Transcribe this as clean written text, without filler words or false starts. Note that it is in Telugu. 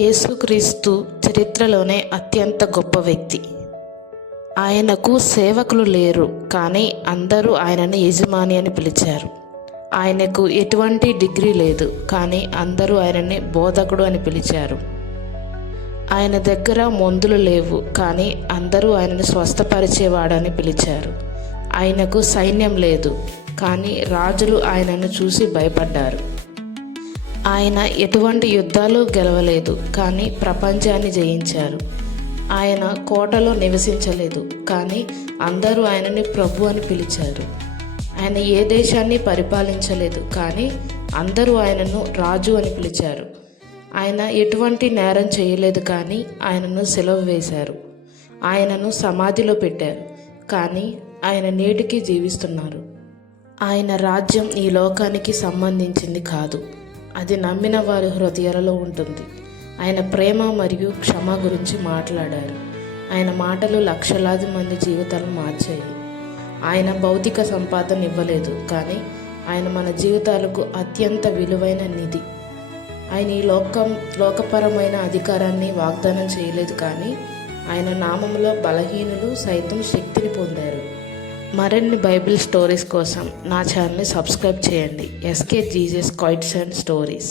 యేసుక్రీస్తు చరిత్రలోనే అత్యంత గొప్ప వ్యక్తి. ఆయనకు సేవకులు లేరు, కానీ అందరూ ఆయనని యజమాని అని పిలిచారు. ఆయనకు ఎటువంటి డిగ్రీ లేదు, కానీ అందరూ ఆయనని బోధకుడు అని పిలిచారు. ఆయన దగ్గర మందులు లేవు, కానీ అందరూ ఆయనని స్వస్థపరిచేవాడని పిలిచారు. ఆయనకు సైన్యం లేదు, కానీ రాజులు ఆయనను చూసి భయపడ్డారు. ఆయన ఎటువంటి యుద్ధాలు గెలవలేదు, కానీ ప్రపంచాన్ని జయించారు. ఆయన కోటలో నివసించలేదు, కానీ అందరూ ఆయనని ప్రభు అని పిలిచారు. ఆయన ఏ దేశాన్ని పరిపాలించలేదు, కానీ అందరూ ఆయనను రాజు అని పిలిచారు. ఆయన ఎటువంటి నేరం చేయలేదు, కానీ ఆయనను సిలువ వేశారు. ఆయనను సమాధిలో పెట్టారు, కానీ ఆయన నేటికి జీవిస్తున్నారు. ఆయన రాజ్యం ఈ లోకానికి సంబంధించింది కాదు, అది నమ్మిన వారి హృదయాలలో ఉంటుంది. ఆయన ప్రేమ మరియు క్షమ గురించి మాట్లాడారు. ఆయన మాటలు లక్షలాది మంది జీవితాలను మార్చాయి. ఆయన భౌతిక సంపాదన ఇవ్వలేదు, కానీ ఆయన మన జీవితాలకు అత్యంత విలువైన నిధి. ఆయన ఈ లోకపరమైన అధికారాన్ని వాగ్దానం చేయలేదు, కానీ ఆయన నామంలో బలహీనులు సైతం శక్తిని పొందారు. మరిన్ని బైబిల్ స్టోరీస్ కోసం నా ఛానల్ని సబ్స్క్రైబ్ చేయండి. SK Jesus quotes and stories.